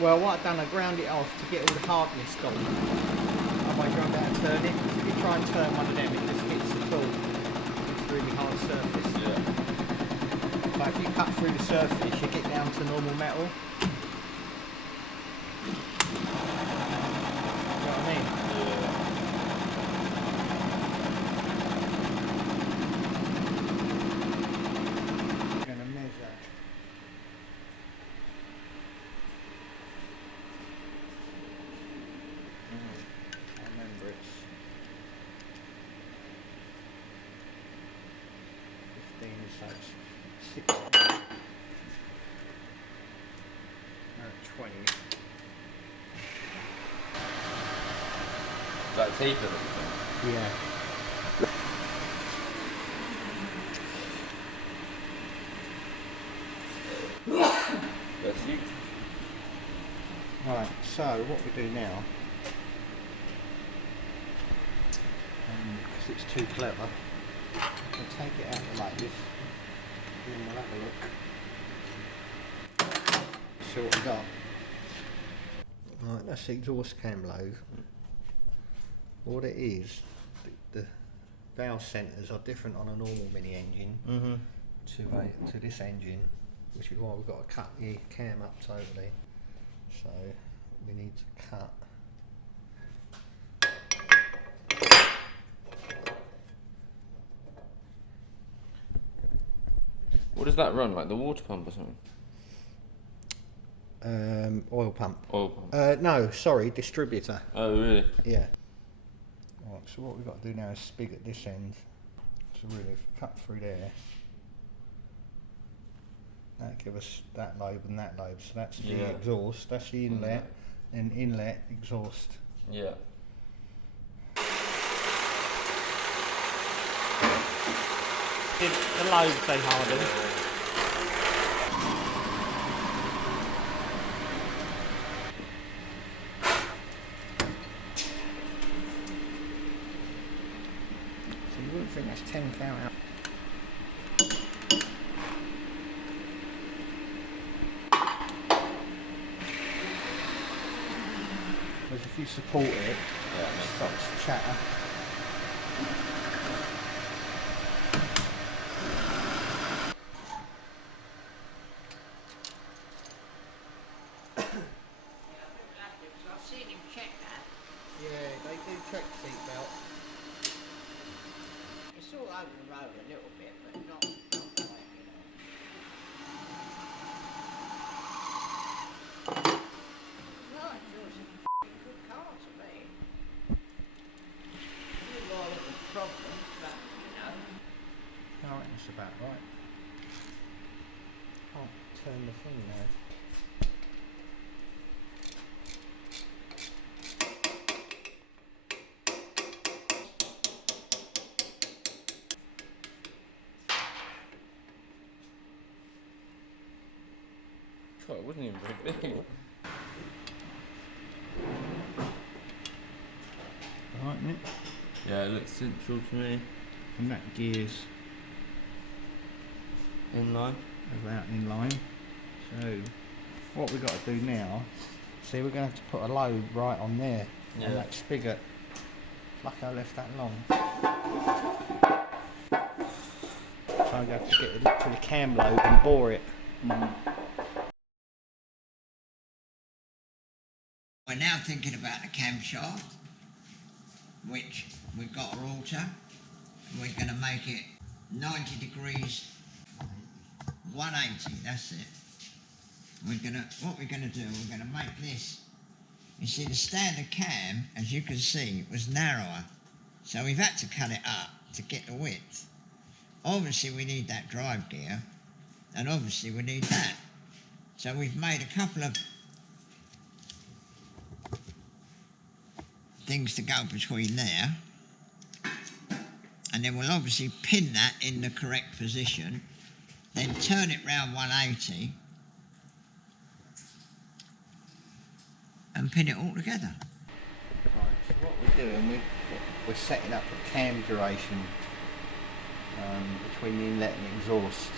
Well, what I've done, I ground it off to get all the hardness gone. Otherwise you won't be able to turn it. If you try and turn one of them, it just hits the tool. It's a really hard surface. Yeah. But if you cut through the surface, you get down to normal metal. You know what I mean? I'm going to measure. I remember it's 15, so it's 16. No, 20. Is that taper that you Yeah. That's you. Right, so what we do now, because it's too clever, we'll take it out like this, and then we'll have a look. See what we got. Right, that's the exhaust cam lobe. What it is, the valve centres are different on a normal mini engine to this engine, which is why we've got to cut the cam up totally. So we need to cut. What does that run, like the water pump or something? Oil pump. Oil pump. No, sorry, distributor. Oh, really? Yeah. Right, so what we've got to do now is spigot this end. So really, if we cut through there, that give us that lobe and that lobe. So that's the exhaust, that's the inlet, and inlet, exhaust. Yeah. The lobes they harden. So you wouldn't think that's 10 count out. Because if you support it, it stops chatter. I've seen him check that. Yeah, they do check the seatbelt. It's all over the road a little bit, but not quite, you know. No, it feels a good car to me. Few more little problems, but you know. I reckon it's about right. Can't turn the thing now. God, it wasn't even very big. Right, isn't it? Yeah, it looks central to me. And that gear's In line. about in line. So what we've got to do now, see, we're going to have to put a lobe right on there, on that spigot. Lucky I left that long. So I'm going to have to get it to the cam lobe and bore it. We're now thinking about the camshaft, which we've got to alter. We're going to make it 90 degrees, 180, that's it. What we're going to do, we're going to make this, you see the standard cam, as you can see, was narrower. So we've had to cut it up to get the width. Obviously we need that drive gear, and obviously we need that. So we've made a couple of things to go between there, and then we'll obviously pin that in the correct position, then turn it round 180 and pin it all together. Right, so what we're doing, we're setting up the cam duration between the inlet and the exhaust.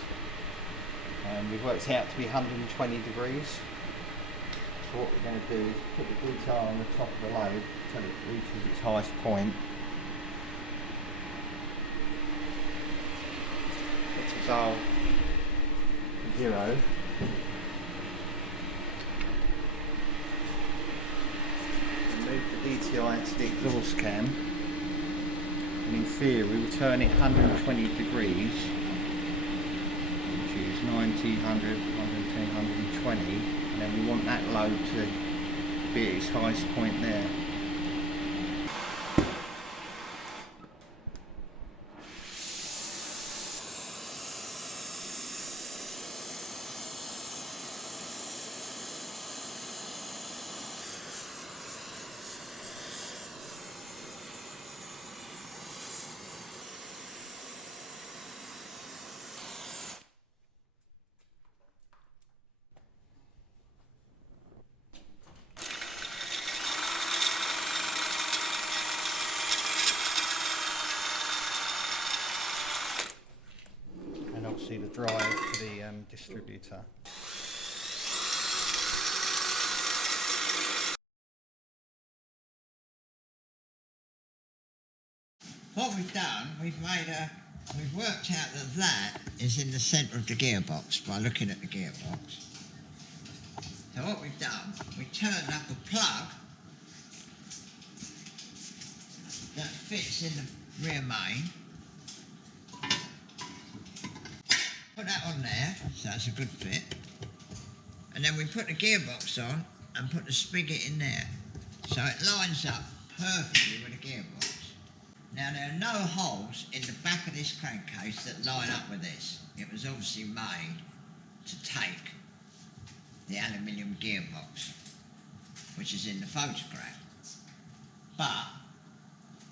We've worked it out to be 120 degrees. So what we're going to do is put the detail on the top of the load until it reaches its highest point. Put the dial to 0. Move the DTI to the exhaust cam, and in theory we'll turn it 120 degrees, which is 90, 100, 110, 120, and then we want that load to be at its highest point there. Obviously the drive for the distributor. What we've done, we've worked out that is in the centre of the gearbox by looking at the gearbox. So what we've done, we turned up a plug that fits in the rear main. Put that on there, so that's a good fit. And then we put the gearbox on and put the spigot in there. So it lines up perfectly with the gearbox. Now there are no holes in the back of this crankcase that line up with this. It was obviously made to take the aluminium gearbox, which is in the photograph. But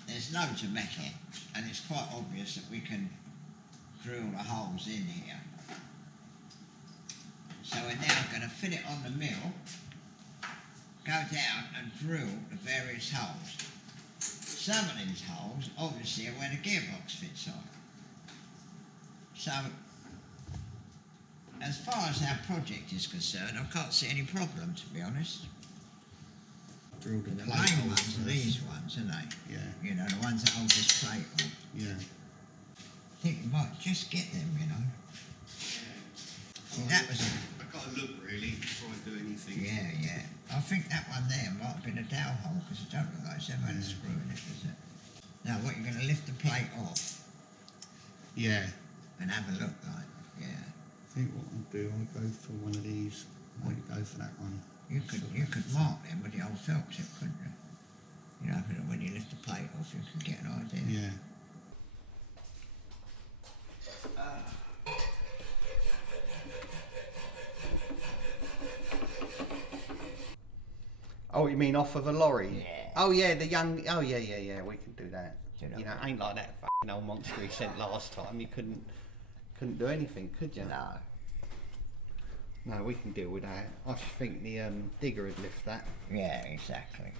there's loads of metal, and it's quite obvious that we can drill the holes in here. So we're now going to fit it on the mill, go down and drill the various holes. Some of these holes obviously are where the gearbox fits on. So as far as our project is concerned, I can't see any problem, to be honest. Drilled The main ones are these ones, aren't they? Yeah. You know, the ones that hold this plate on. Yeah. I think we might just get them, you know. See, that was I got to look really before I do anything. yeah. I think that one there might have been a dowel hole because it don't look like it's ever had a screw in it, does it? Now, what, you're going to lift the plate off Yeah. and have a look like, yeah. I think what I'll do, I'll go for one of these. I might go for that one. You could mark them with the old felt tip, couldn't you? You know, when you lift the plate off, you can get an idea. Yeah. Oh, you mean off of a lorry? Yeah. Oh yeah, the young. Oh yeah. We can do that. Do that. You know, ain't like that fucking old monster he sent last time. You couldn't do anything, could you? No. No, we can deal with that. I just think the digger would lift that. Yeah, exactly.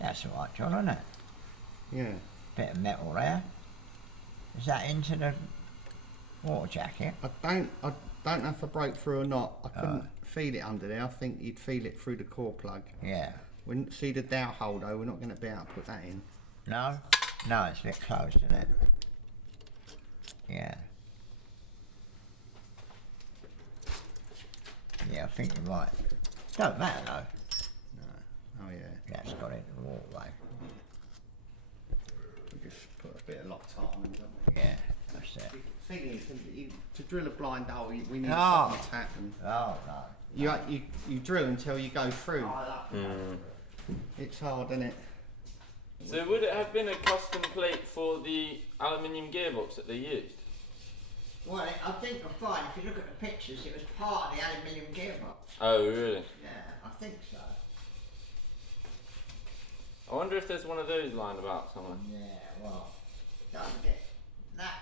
That's all right, John, isn't it? Yeah. Bit of metal there. Is that into the water jacket? I don't know if I broke through or not. I couldn't feel it under there. I think you'd feel it through the core plug. Yeah. We didn't see the dowel hole though. We're not going to be able to put that in. No? No, it's a bit closed, isn't it? Yeah. Yeah, I think you're right. Don't matter though. No. Oh yeah. That's got it in the waterway. We just put a bit of Loctite on them, don't we? Yeah, that's it. The thing is, to drill a blind hole, we need Oh. to tap and Oh, no. you drill until you go through. Mm. It's hard, isn't it? So would it have been a custom plate for the aluminium gearbox that they used? Well, I think you'll find, if you look at the pictures, it was part of the aluminium gearbox. Oh, really? Yeah, I think so. I wonder if there's one of those lying about somewhere. Yeah, well, don't forget, that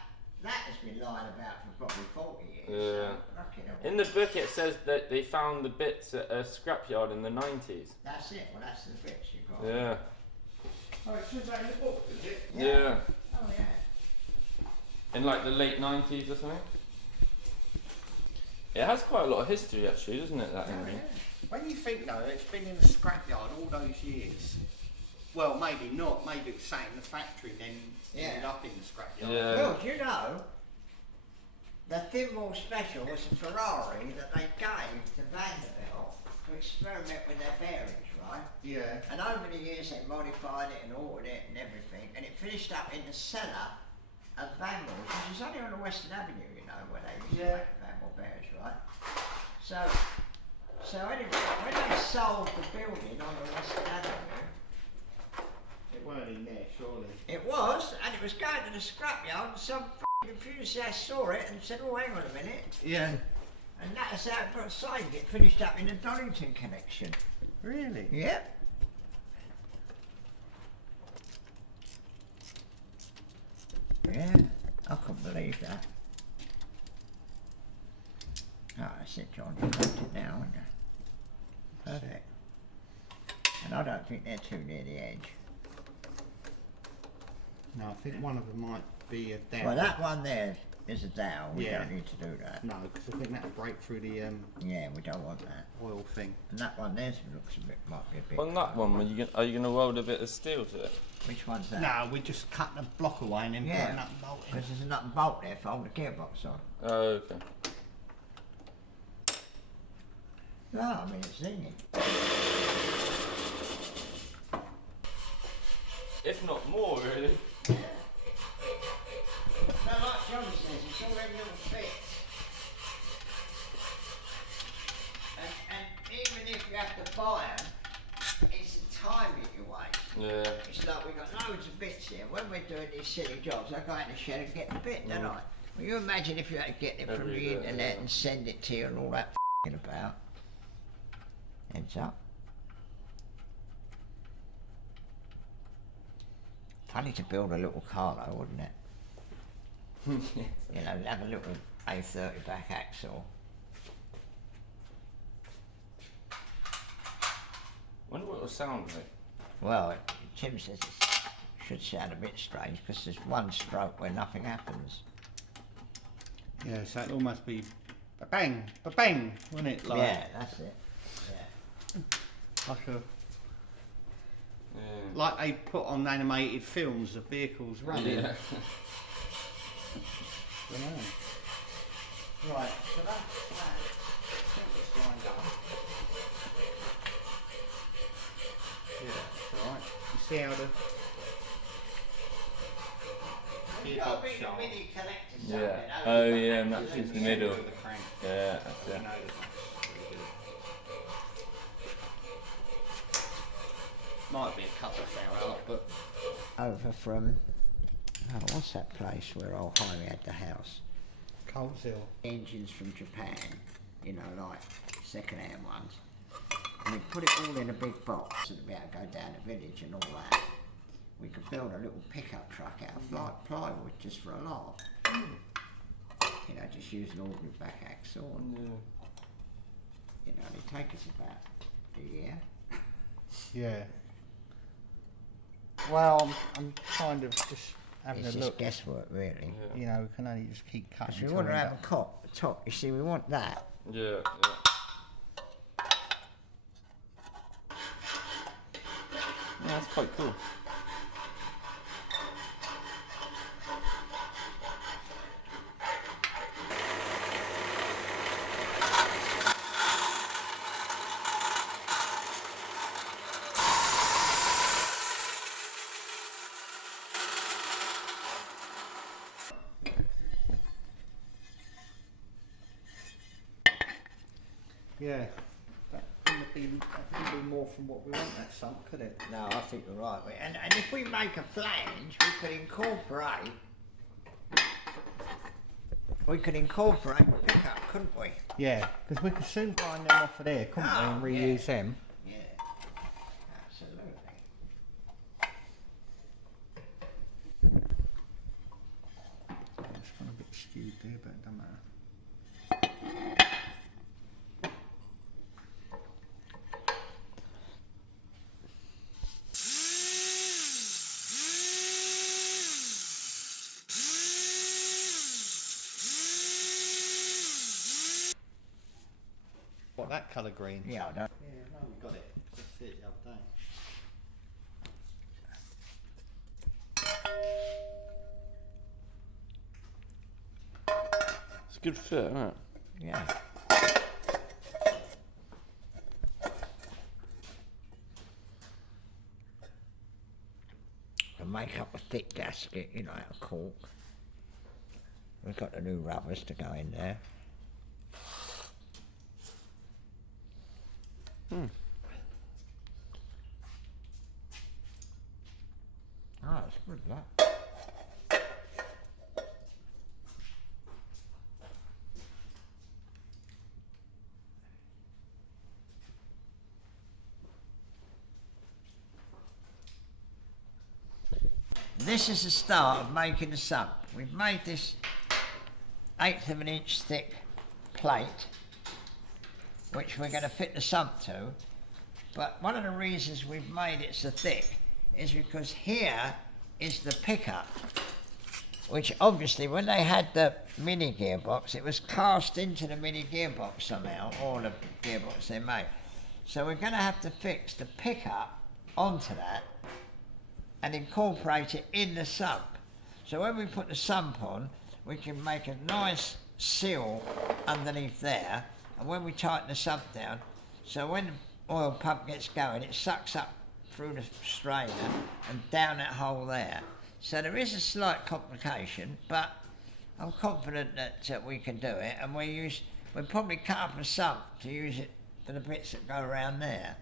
has been lying about for probably 40 years. Yeah. So, fucking hell. In the book it says that they found the bits at a scrapyard in the 90s. That's it, well that's the bits you got. Yeah. Oh, it says that in the book, does it? Yeah. Oh yeah. In like the late 90s or something? It has quite a lot of history actually, doesn't it, that engine? When you think though, it's been in the scrapyard all those years. Well, maybe not. Maybe it sat in the factory and then ended up in the scrapyard. Yeah. Well, do you know, the Thinwall Special was a Ferrari that they gave to Vanderbilt to experiment with their bearings, right? Yeah. And over the years they modified it and altered it and everything, and it finished up in the cellar of Vanwall, which is only on the Western Avenue, you know, where they used to make the Vanwall bearings, right? So anyway, when they sold the building on the Western Avenue, It weren't in there, surely. it was, and it was going to the scrapyard, and some f***ing enthusiast saw it and said, oh, hang on a minute. Yeah. And that's how it got signed. It finished up in the Donington collection. Really? Yep. Yeah, I couldn't believe that. Oh, that's it, John. You've got it now, haven't you? Perfect. And I don't think they're too near the edge. No, I think one of them might be a down. Well, that one there is a dowel. We Yeah. don't need to do that. No, because I think that'll break through the Yeah, we don't want that. oil thing. And that one there looks a bit, might be a bit. On that one, are you going to weld a bit of steel to it? Which one's that? No, we just cut the block away and then put a nut and bolt in. Because there's a nut and bolt there for holding the gearbox on. Oh, okay. No, I mean it's singing. If not more, really. No, like John says, it's all them little bits. And even if you have to buy them, it's the time that you waste. Yeah. It's like we've got loads of bits here. When we're doing these silly jobs, I go in the shed and get the bit, don't I? Well, you imagine if you had to get it from Every the bit, internet yeah. and send it to you and all that f***ing about. Heads up. Funny to build a little car though, wouldn't it? You know, have a little A30 back axle. Wonder what it'll sound like. Well, Tim says it should sound a bit strange because there's one stroke where nothing happens. Yeah, so it'll almost be ba-bang, ba-bang, wouldn't it? Like, Yeah, that's it. Yeah. like a Yeah. like they put on animated films of vehicles running. Yeah. Dunno. Right, so that's that. I think it's lined up. Yeah, that's alright. You see how the You've got a gearbox big shaft mini collector Yeah. something, Oh haven't you? yeah, and that's in in the middle. of the crank. Yeah, that's You it. know that that's really good. Might be a couple of fair out, but Over from, oh, what's that place where old Jaime had the house? Coleshill. Engines from Japan, you know, like second-hand ones. And we put it all in a big box and be able to go down the village and all that. We could build a little pickup truck out of plywood just for a laugh. You know, just use an ordinary back axle and, you know, it'd take us about a year. Yeah. Well, I'm kind of just having It's a just look. guesswork, really. Yeah. You know, we can only just keep cutting. Because we till want to we have end a cop, a top. You see, we want that. Yeah, yeah. Yeah, that's quite cool. Yeah, that couldn't be more from what we want that sump, could it? No, I think you're right. And if we make a flange, we could incorporate. We could incorporate the pickup, couldn't we? Yeah, because we could soon grind them off of there, couldn't we, and Oh, reuse yeah. them. Yeah, absolutely. It's gone a bit skewed there, but it doesn't matter. that colour green. Yeah, I know. Yeah, no, we got it. Just see it the other day. It's a good fit, isn't it? Yeah. To make up a thick gasket, you know, out of cork. We've got the new rubbers to go in there. Oh, it's good, that. This is the start of making the sump. We've made this 1/8 of an inch thick plate, which we're going to fit the sump to. But one of the reasons we've made it so thick is because here is the pickup, which obviously when they had the mini gearbox, it was cast into the mini gearbox somehow, or the gearbox they made. So we're going to have to fix the pickup onto that and incorporate it in the sump. So when we put the sump on, we can make a nice seal underneath there, and when we tighten the sump down, so when the oil pump gets going, it sucks up through the strainer and down that hole there. So there is a slight complication, but I'm confident that we can do it, and we'll probably cut up a sump to use it for the bits that go around there.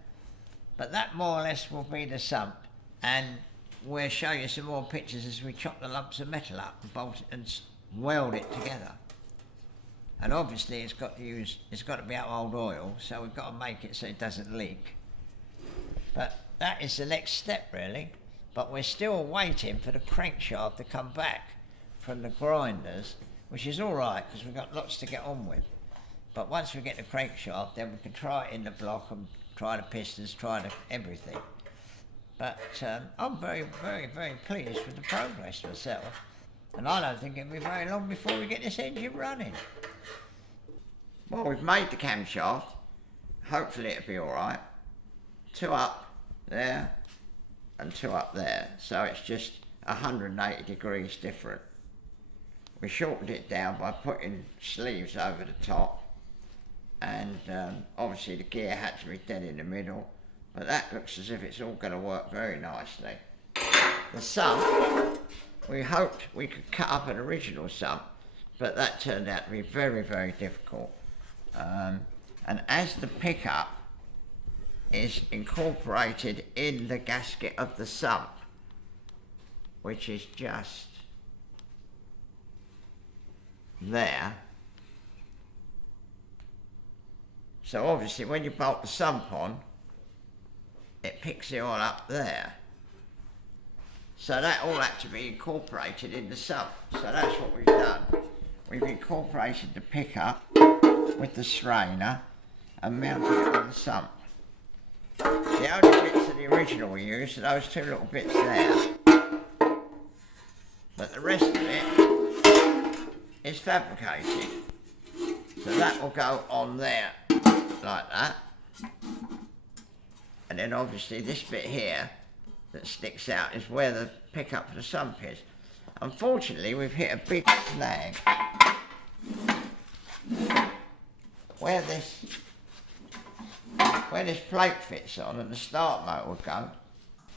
But that more or less will be the sump, and we'll show you some more pictures as we chop the lumps of metal up and bolt it and weld it together. And obviously it's got to be out of old oil, so we've got to make it so it doesn't leak. But that is the next step really. But we're still waiting for the crankshaft to come back from the grinders, which is all right because we've got lots to get on with. But once we get the crankshaft, then we can try it in the block and try the pistons, try everything. But I'm very, very, very pleased with the progress myself. And I don't think it'll be very long before we get this engine running. Well, we've made the camshaft. Hopefully it'll be all right. 2 up there and 2 up there. So it's just 180 degrees different. We shortened it down by putting sleeves over the top. And obviously the gear had to be dead in the middle. But that looks as if it's all going to work very nicely. The sump, we hoped we could cut up an original sump, but that turned out to be very, very difficult. And as the pickup is incorporated in the gasket of the sump, which is just there. So obviously when you bolt the sump on, it picks it all up there. So that all had to be incorporated in the sump. So that's what we've done. We've incorporated the pickup with the strainer and mounted it on the sump. The only bits of the original we used are those 2 little bits there. But the rest of it is fabricated. So that will go on there like that. And then obviously this bit here that sticks out is where the pickup for the sump is. Unfortunately, we've hit a big snag. Where this plate fits on and the start motor will go,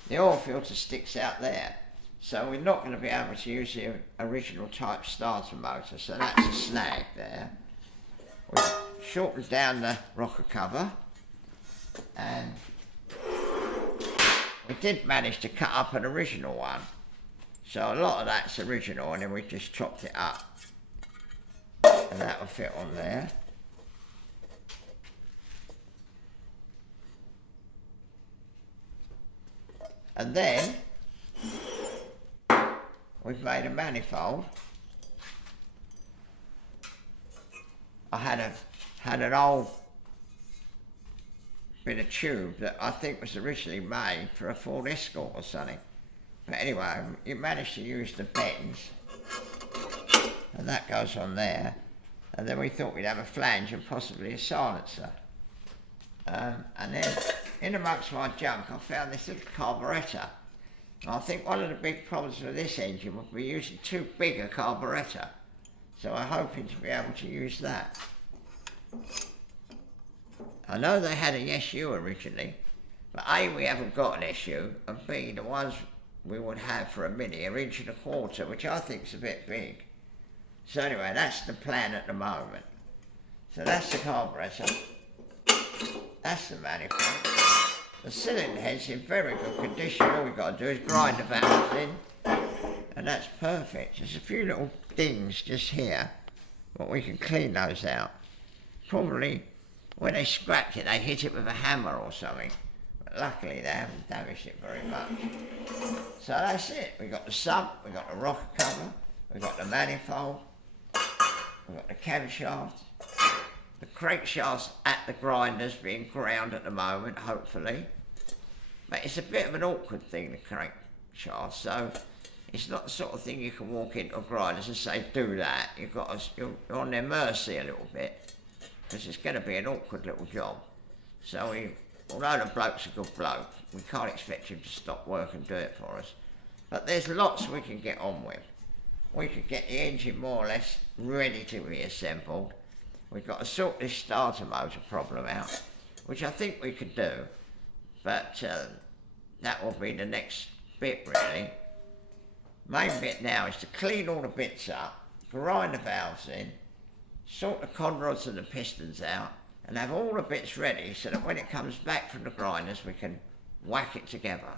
the oil filter sticks out there. So we're not going to be able to use the original type starter motor, so that's a snag there. We've shortened down the rocker cover, and we did manage to cut up an original one. So a lot of that's original, and then we just chopped it up. And that will fit on there. And then we've made a manifold. I had an old bit of tube that I think was originally made for a Ford Escort or something. But anyway, you managed to use the bends, and that goes on there. And then we thought we'd have a flange and possibly a silencer. And then in amongst my junk I found this little carburettor. And I think one of the big problems with this engine would be using too big a carburettor. So I'm hoping to be able to use that. I know they had an SU originally, but A, we haven't got an SU, and B, the ones we would have for a Mini are 1.25 inches, which I think is a bit big. So anyway, that's the plan at the moment. So that's the carburettor, that's the manifold. The cylinder head's in very good condition. All we've got to do is grind the valves in, and that's perfect. There's a few little dings just here, but we can clean those out. Probably when they scratched it, they hit it with a hammer or something. But luckily, they haven't damaged it very much. So that's it. We've got the sump, we've got the rocker cover, we've got the manifold, we've got the camshaft. The crankshaft's at the grinders being ground at the moment, hopefully. But it's a bit of an awkward thing, the crankshaft, so it's not the sort of thing you can walk into a grinders and say, do that. You're on their mercy a little bit, because it's going to be an awkward little job. So although the bloke's a good bloke, we can't expect him to stop work and do it for us. But there's lots we can get on with. We could get the engine more or less ready to be assembled. We've got to sort this starter motor problem out, which I think we could do, but that will be the next bit really. Main bit now is to clean all the bits up, grind the valves in, sort the con rods and the pistons out, and have all the bits ready so that when it comes back from the grinders we can whack it together.